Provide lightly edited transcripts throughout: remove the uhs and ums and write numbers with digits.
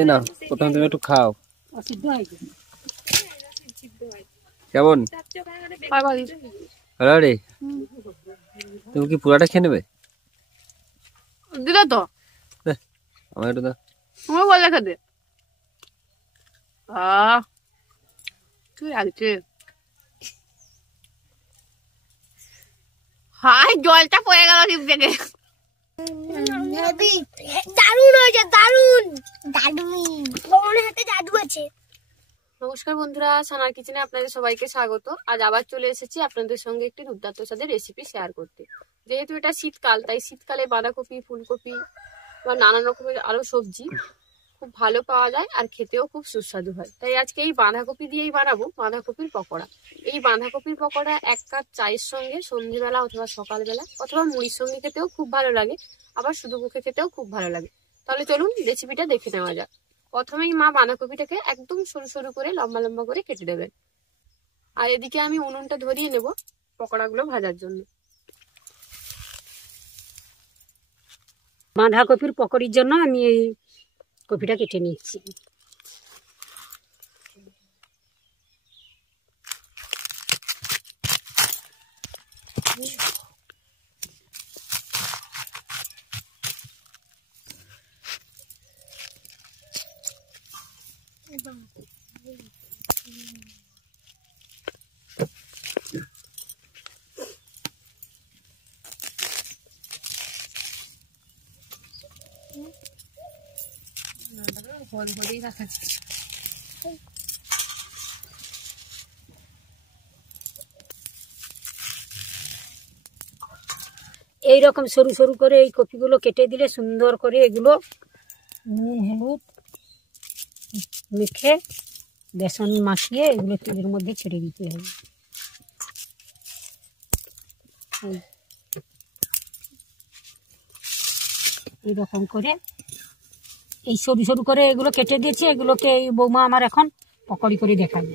এই না প্রথম তুমি একটু খাও। কেমন ভালো রে? তুমি কি পুরাটা খেয়ে নেবে? দিলে তো আমার একটু দাও। আমার বলে খেতে কি লাগছে? হাই জলটা পড়ে গেল টিপ থেকে। দারুণ হয়েছে, দারুণ দারুণ, মনে হাতে জাদু আছে। নমস্কার বন্ধুরা, সানার কিচেনে আপনাদের সবাইকে স্বাগত। আজ আবার চলে এসেছি আপনাদের সঙ্গে একটি দুর্দান্ত স্বাদের রেসিপি শেয়ার করতে। যেহেতু এটা শীতকাল, তাই শীতকালে বাঁধাকপি, ফুলকপি বা নানান রকমের আরো সবজি খুব ভালো পাওয়া যায় আর খেতেও খুব সুস্বাদু হয়। তাই আজকে এই বাঁধাকপি দিয়েই বানাবো বাঁধাকপির পকোড়া। এই বাঁধাকপির পকোড়া এক কাপ চায়ের সঙ্গে সন্ধ্যেবেলা অথবা সকালবেলা অথবা মুড়ির সঙ্গে খেতেও খুব ভালো লাগে, আবার শুধু মুখে খেতেও খুব ভালো লাগে। তাহলে চলুন রেসিপিটা দেখে নেওয়া যাক। প্রথমেই মা বাঁধাকপিটাকে একদম সরু সরু করে লম্বা লম্বা করে কেটে দেবেন। আর এদিকে আমি উনুনটা ধরিয়ে নেব পকোড়াগুলো ভাজার জন্য। বাঁধাকপির পকোড়ির জন্য আমি এই কপিটা কেটে নিচ্ছি। এইরকম সরু সরু করে এই কপিগুলো কেটে দিলে সুন্দর করে এগুলো নুন হলুদ মেখে বেসন মাখিয়ে এগুলো তেলের মধ্যে ছেড়ে দিতে হবে। এইরকম করে এই সরু সরু করে এগুলো কেটে দিয়েছি। এগুলোকে এই বৌমা আমার এখন পকোড়ি করে দেখাবে।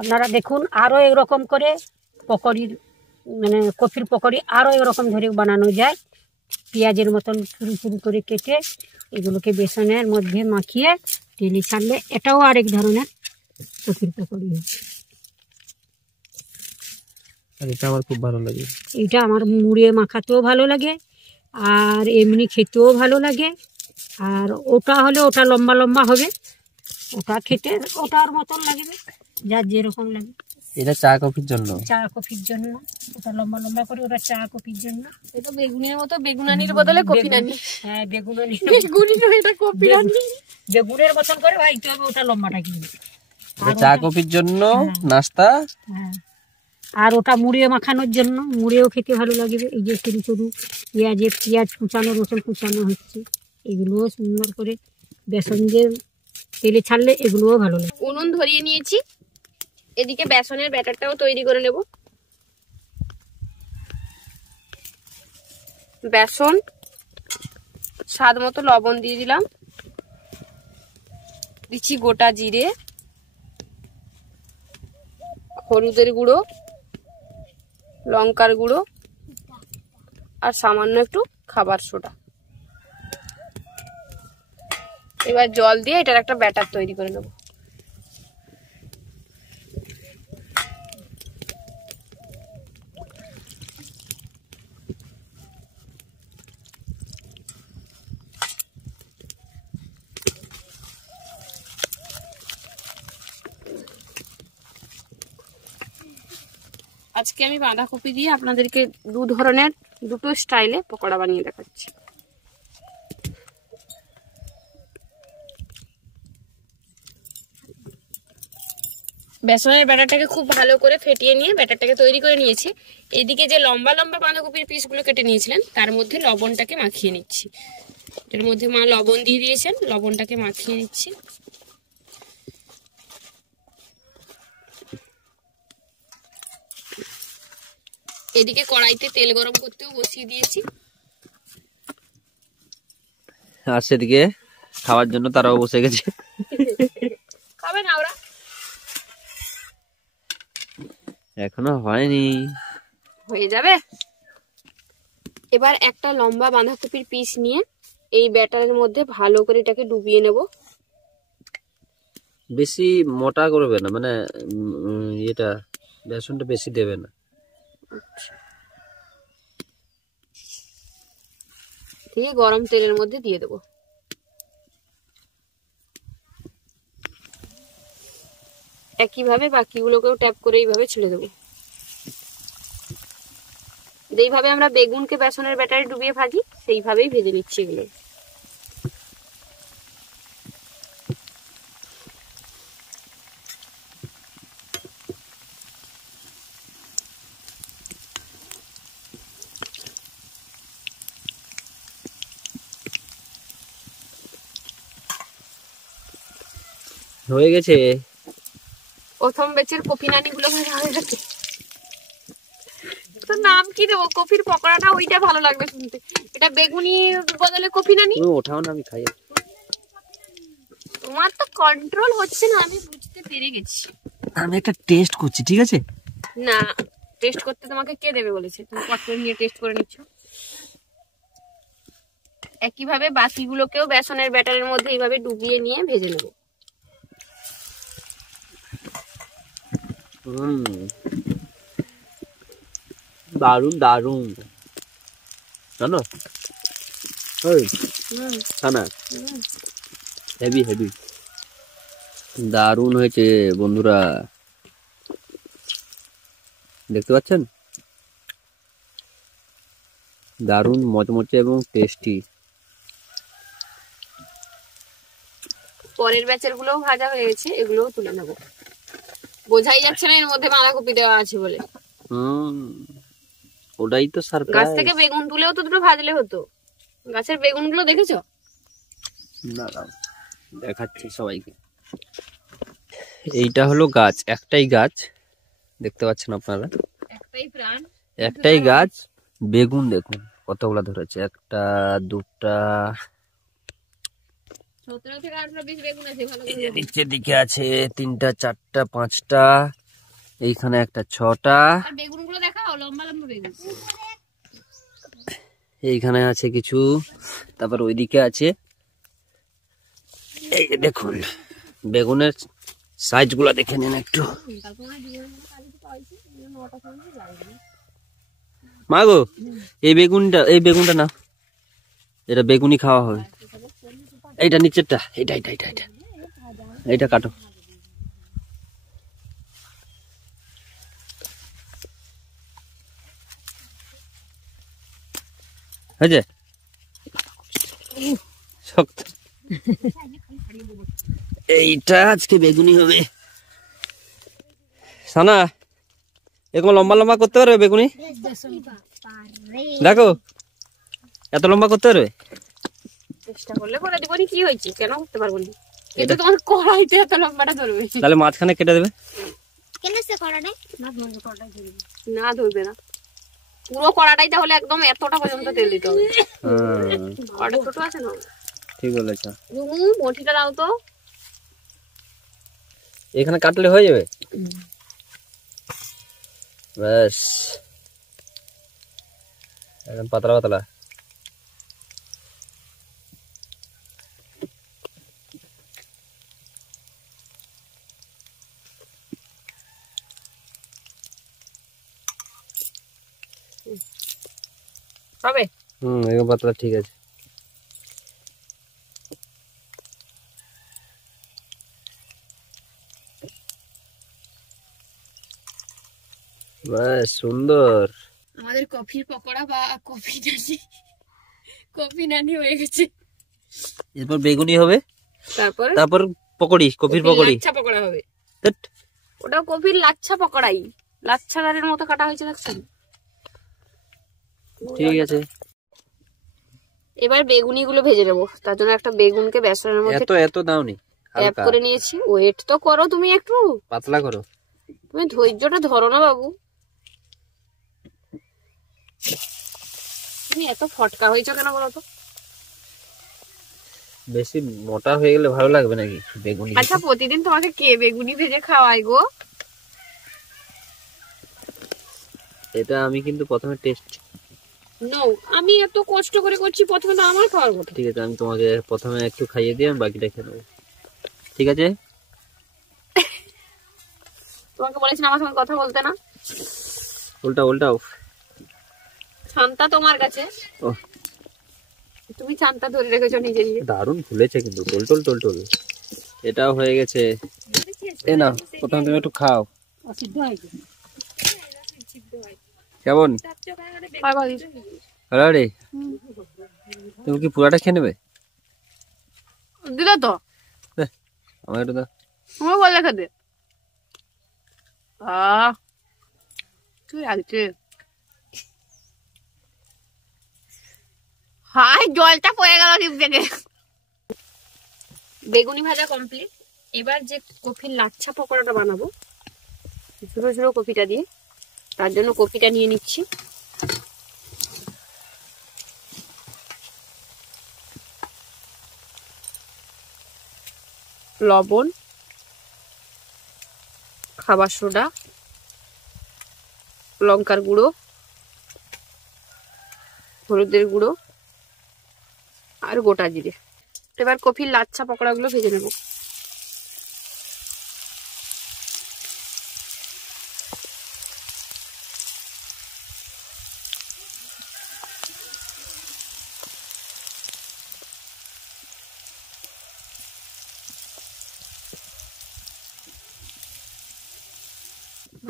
আপনারা দেখুন, আরও এরকম করে পকোড়ির মানে কপির পকোড়ি আরও এরকম ধরে বানানো যায়। পেঁয়াজের মতন সরু সরু করে কেটে এগুলোকে বেসনের মধ্যে মাখিয়ে তেলে ছাড়লে এটাও আরেক ধরনের কপির পকোড়ি হচ্ছে। এটা আমার খুব ভালো লাগে। এটা আমার মুড়িয়ে মাখাতেও ভালো লাগে আর এমনি খেতেও ভালো লাগে। আর ওটা হলে ওটা লম্বা লম্বা হবে, ওটা খেতে ওটার মতন লাগবে, যার যেরকম লাগে। এটা চা কফির জন্য, চা কফির জন্য ওটা লম্বা লম্বা করে, ওটা চা কফির জন্য। এটা বেগুনের মতো, বেগুনানির বদলে কপি নানি। হ্যাঁ বেগুনানি, এটা কপি নানি। বেগুনের মতন করে ভাজতে হবে ওটা লম্বাটা কিন্তু। চা কফির জন্য নাস্তা। হ্যাঁ, আর ওটা মুড়িয়ে মাখানোর জন্য, মুড়িয়েও খেতে ভালো লাগবে। এই যে সরু সরু পেঁয়াজ কুচানো, রসুন কুচানো হচ্ছে, এগুলোও সুন্দর করে বেসন দিয়ে তেলে ছাড়লে এগুলোও ভালো লাগে। উনুন ধরিয়ে নিয়েছি, এদিকে বেসনের ব্যাটারটাও তৈরি করে নেব। বেসন, স্বাদ মতো লবণ দিয়ে দিলাম, দিচ্ছি গোটা জিরে, হলুদের গুঁড়ো, লঙ্কার গুঁড়ো আর সামান্য একটু খাবার সোডা। এবার জল দিয়ে এটার একটা ব্যাটার তৈরি করে নেব। আজকে আমি বাঁধাকপি দিয়ে আপনাদেরকে দুটো স্টাইলে পকোড়া বানিয়ে দেখাচ্ছি। বেসনের ব্যাটারটাকে খুব ভালো করে ফেটিয়ে নিয়ে ব্যাটারটাকে তৈরি করে নিয়েছি। এদিকে যে লম্বা লম্বা বাঁধাকপির পিসগুলো কেটে নিয়েছিলেন তার মধ্যে লবণটাকে মাখিয়ে নিচ্ছি। এর মধ্যে মা লবণ দিয়ে দিয়েছেন, লবণটাকে মাখিয়ে নিচ্ছি। এদিকে কড়াইতে তেল গরম করতেও বসিয়ে দিয়েছি। আর সেদিকে খাওয়ার জন্য তারাও বসে গেছে। খাবে না ওরা? এখনো হয়নি, হয়ে যাবে। এবার একটা লম্বা বাঁধাকপির পিস নিয়ে এই ব্যাটারের মধ্যে ভালো করে এটাকে ডুবিয়ে নেব। বেশি মোটা করবে না, মানে এটা বেসনটা বেশি দেবে না। দিয়ে গরম তেলের মধ্যে দিয়ে দেবো। একইভাবে বাকিগুলোকেও ট্যাপ করে এইভাবে ছেড়ে দেবো। যেইভাবে আমরা বেগুনকে বেসনের ব্যাটারে ডুবিয়ে ভাজি সেইভাবেই ভেজে নিচ্ছি এগুলো। হয়ে গেছে। প্রথম ব্যাচের কফি নানি গুলো ভাজা হয়ে গেছে। তো নাম কি দেবো? কফির পকোড়াটা ওইটা ভালো লাগবে শুনতে। এটা বেগুনি বদলে কফি নানি। তুমি ওঠাও না, আমি খাই। তোমার তো কন্ট্রোল হচ্ছে না, আমি বুঝতে পেরে গেছি। আমি একটা টেস্ট করছি, ঠিক আছে? না, টেস্ট করতে তোমাকে কে দেবে বলেছে? তুমি পত্র নিয়ে টেস্ট করে নিচ্ছ। একইভাবে বাকিগুলোকেও বেসনের ব্যাটারের মধ্যে এইভাবে ডুবিয়ে নিয়ে ভেজে নেব। দারুন দারুন, জানো? হেভি হেভি দারুন হয়েছে বন্ধুরা, দেখতে পাচ্ছেন? দারুন মচমচে এবং টেস্টি। পরের ব্যাচের গুলোও ভাজা হয়ে গেছে, এগুলোও তুলে নেব। বোঝাই যাচ্ছে না এর মধ্যে বাঁধাকপি দেওয়া আছে বলে। ওটাই তো সারপ্রাইজ। গাছ থেকে বেগুন তুলেও তো দুটো ভাজলে হতো। গাছের বেগুন গুলো দেখেছো? না, দেখাচ্ছি সবাইকে। এইটা হলো গাছ, একটাই গাছ, দেখতে পাচ্ছেন আপনারা? একটাই প্রাণ, একটাই গাছ। বেগুন দেখুন কতগুলা ধরেছে, একটা দুটা 17 থেকে 18 20 বেগুন আছে। ভালো করে দেখো। নিচের দিকে আছে 3টা 4টা 5টা, এইখানে একটা 6টা। আর বেগুন গুলো দেখাও, লম্বা লম্বা বেগুন। এইখানে আছে কিছু, তারপর ওইদিকে আছে। এই যে দেখুন বেগুনের সাইজ গুলা দেখে নিন একটু। মা গো, এই বেগুনটা না, এটা বেগুনি খাওয়া হবে। এইটা নিচেরটা, এইটা কাটো। হয়েছে? শক্ত। এইটা আজকে বেগুনি হবে। সানা, এরকম লম্বা লম্বা করতে পারবে বেগুনি? দেখো এত লম্বা করতে পারবে? চেষ্টা করলে করে দিব, কি হয়েছে, কেন করতে পারবো না? এটা তোমার কড়াইতে এত লম্বাটা ধরবে। তাহলে মাঝখানে কেটে দেবে। না ধরবে না, পুরো কড়াটাই তাহলে একদম এতটা পর্যন্ত তেল দিতে হবে। কড়াটা ছোট আছে না? ঠিক বলেছ। বটিটা দাও তো। এখানে কাটলে হয়ে যাবে। ব্যাস, একদম পাতলা পাতলা। হবে? একদম পাতলা, ঠিক আছে। ব্যাস, সুন্দর। আমাদের কফির পকোড়া বা কফি নানি হয়ে গেছে। এরপর বেগুনি হবে, তারপর পকোড়ি, কফির পকোড়ি। লাচ্ছা পকোড়া হবে। ওটাও কফির লাচ্ছা পকোড়াই, লাচ্ছাদারের মতো কাটা হয়েছে, দেখছেন? ঠিক আছে, এবার বেগুনি গুলো ভেজে নেবো। তার জন্য একটা বেগুনকে বেসনের মধ্যে এত দাওনি, ট্যাপ করে নিয়েছি। ওয়েট তো করো তুমি, একটু পাতলা করো। তুমি ধৈর্যটা ধরো না বাবু। তুমি এত ফটকা হয়েছ কেন বলো তো? বেশি মোটা হয়ে গেলে ভালো লাগবে নাকি বেগুনি? আচ্ছা, প্রতিদিন তোমাকে কে বেগুনি ভেজে খাওয়াই গো? এটা আমি কিন্তু প্রথমে টেস্ট নো, আমি এত কষ্ট করে করছি, প্রথমে তো আমার খাওয়ার কথা। ঠিক আছে, আমি তোমাকে প্রথমে একটু খাইয়ে দিয়ে আমি বাকিটা খেয়ে নেবো, ঠিক আছে? তোমাকে বলেছি না আমার সঙ্গে কথা বলতে না। উল্টাও। শান্তা তোমার কাছে, ও তুমি শান্তা ধরে রেখেছো নিজে নিজে। দারুণ ফুলেছে কিন্তু, টোল। এটাও হয়ে গেছে। এ না, প্রথমে তুমি একটু খাও। কেমন? আরে তুমি কি পুরাটা খেয়ে নেবে? দিলে তো আমার একটু দাও। আমার বললে খেতে। কি লাগছে? হাই, জলটা পড়ে গেল টিপ থেকে। বেগুনি ভাজা কমপ্লিট। এবার যে কপির লাচ্ছা পকোড়াটা বানাবো ছোট ছোট কপিটা দিয়ে, তার জন্য কপিটা নিয়ে নিচ্ছি। লবণ, খাবার সোডা, লঙ্কার গুঁড়ো, হলুদের গুঁড়ো আর গোটা জিরে। এবার কপির লাচ্ছা পকোড়াগুলো ভেজে নেব।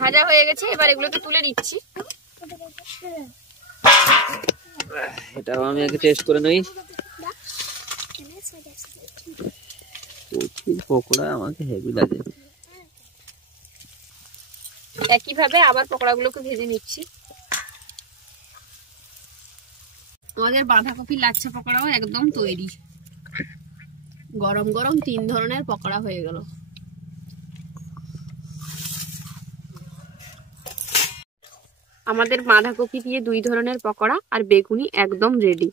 ভাজা হয়ে গেছে, এবার এগুলোকে তুলে নিচ্ছি। এটাও আমি আগে টেস্ট করে নেই। কপির পকোড়া আমাকে হেভি লাগে। একইভাবে আবার পকোড়াগুলোকে ভেজে নিচ্ছি। আমাদের বাঁধাকপির লাচ্ছা পকোড়াও একদম তৈরি। গরম গরম 3 ধরনের পকোড়া হয়ে গেল। আমাদের বাঁধাকপি দিয়ে 2 ধরনের পকোড়া আর বেগুনি একদম রেডি।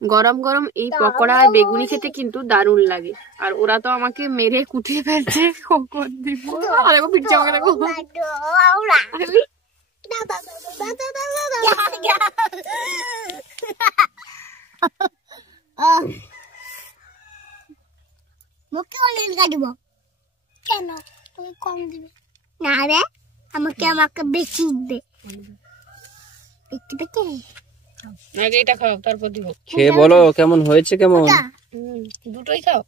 গরম গরম এই পকোড়া আর বেগুনি খেতে কিন্তু দারুণ লাগে। আর ওরা তো আমাকে মেরে কুটিয়ে ফেলছে, কখন দিব। আরে ও পিঠে আমাকে দেখো। মুখে অনেক কাটব কেন? তুমি কম দিবে না রে, আমাকে বেশি দিবে। আগে এটা খাও, তারপর দিব। খেয়ে বলো কেমন হয়েছে। কেমন? দুটোই খাও।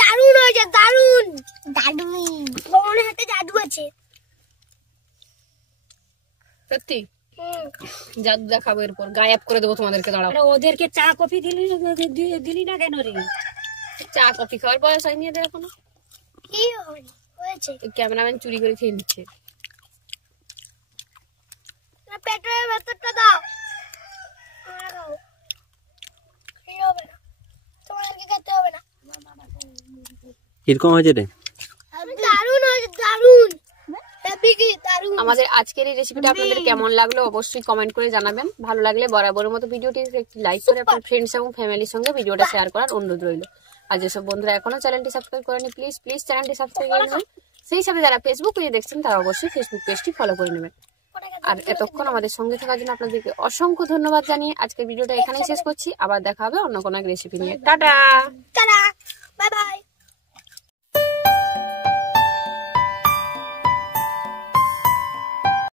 দারুণ হয়েছে, দারুণ। ভগবানের হাতে জাদু আছে সত্যি। জাদু দেখাবো, এরপর গায়েব করে দেবো তোমাদেরকে। দাঁড়াও, ওদেরকে চা কফি দিলি না কেন রে? চা কফি খাওয়ার বয়স হয়নি এদের এখনো। কি হয়েছে? ক্যামেরাম্যান চুরি করে খেয়ে নিচ্ছে। পেটের ভেতরটা দাও, হবে না, তোমাদেরকে খেতে হবে না। কিরকম হয়েছে রে? দারুণ হয়েছে, দারুণ। আমাদের আজকের এই রেসিপিটা আপনাদের কেমন লাগলো অবশ্যই কমেন্ট করে জানাবেন। ভালো লাগলে বরাবরের মতো ভিডিওটি একটি লাইক করে আপনার ফ্রেন্ডস এবং ফ্যামিলির সঙ্গে ভিডিওটা শেয়ার করার অনুরোধ রইল। আর যেসব বন্ধুরা এখনো চ্যানেলটি সাবস্ক্রাইব করেনি, প্লিজ চ্যানেলটি সাবস্ক্রাইব করে নেবেন। সেই হিসাবে যারা ফেসবুক পেজে দেখছেন তারা অবশ্যই ফেসবুক পেজটি ফলো করে নেবেন। আর এতক্ষণ আমাদের সঙ্গে থাকার জন্য আপনাদেরকে অসংখ্য ধন্যবাদ জানিয়ে আজকের ভিডিওটা এখানেই শেষ করছি। আবার দেখা হবে অন্য কোনো এক রেসিপি নিয়ে। টাটা।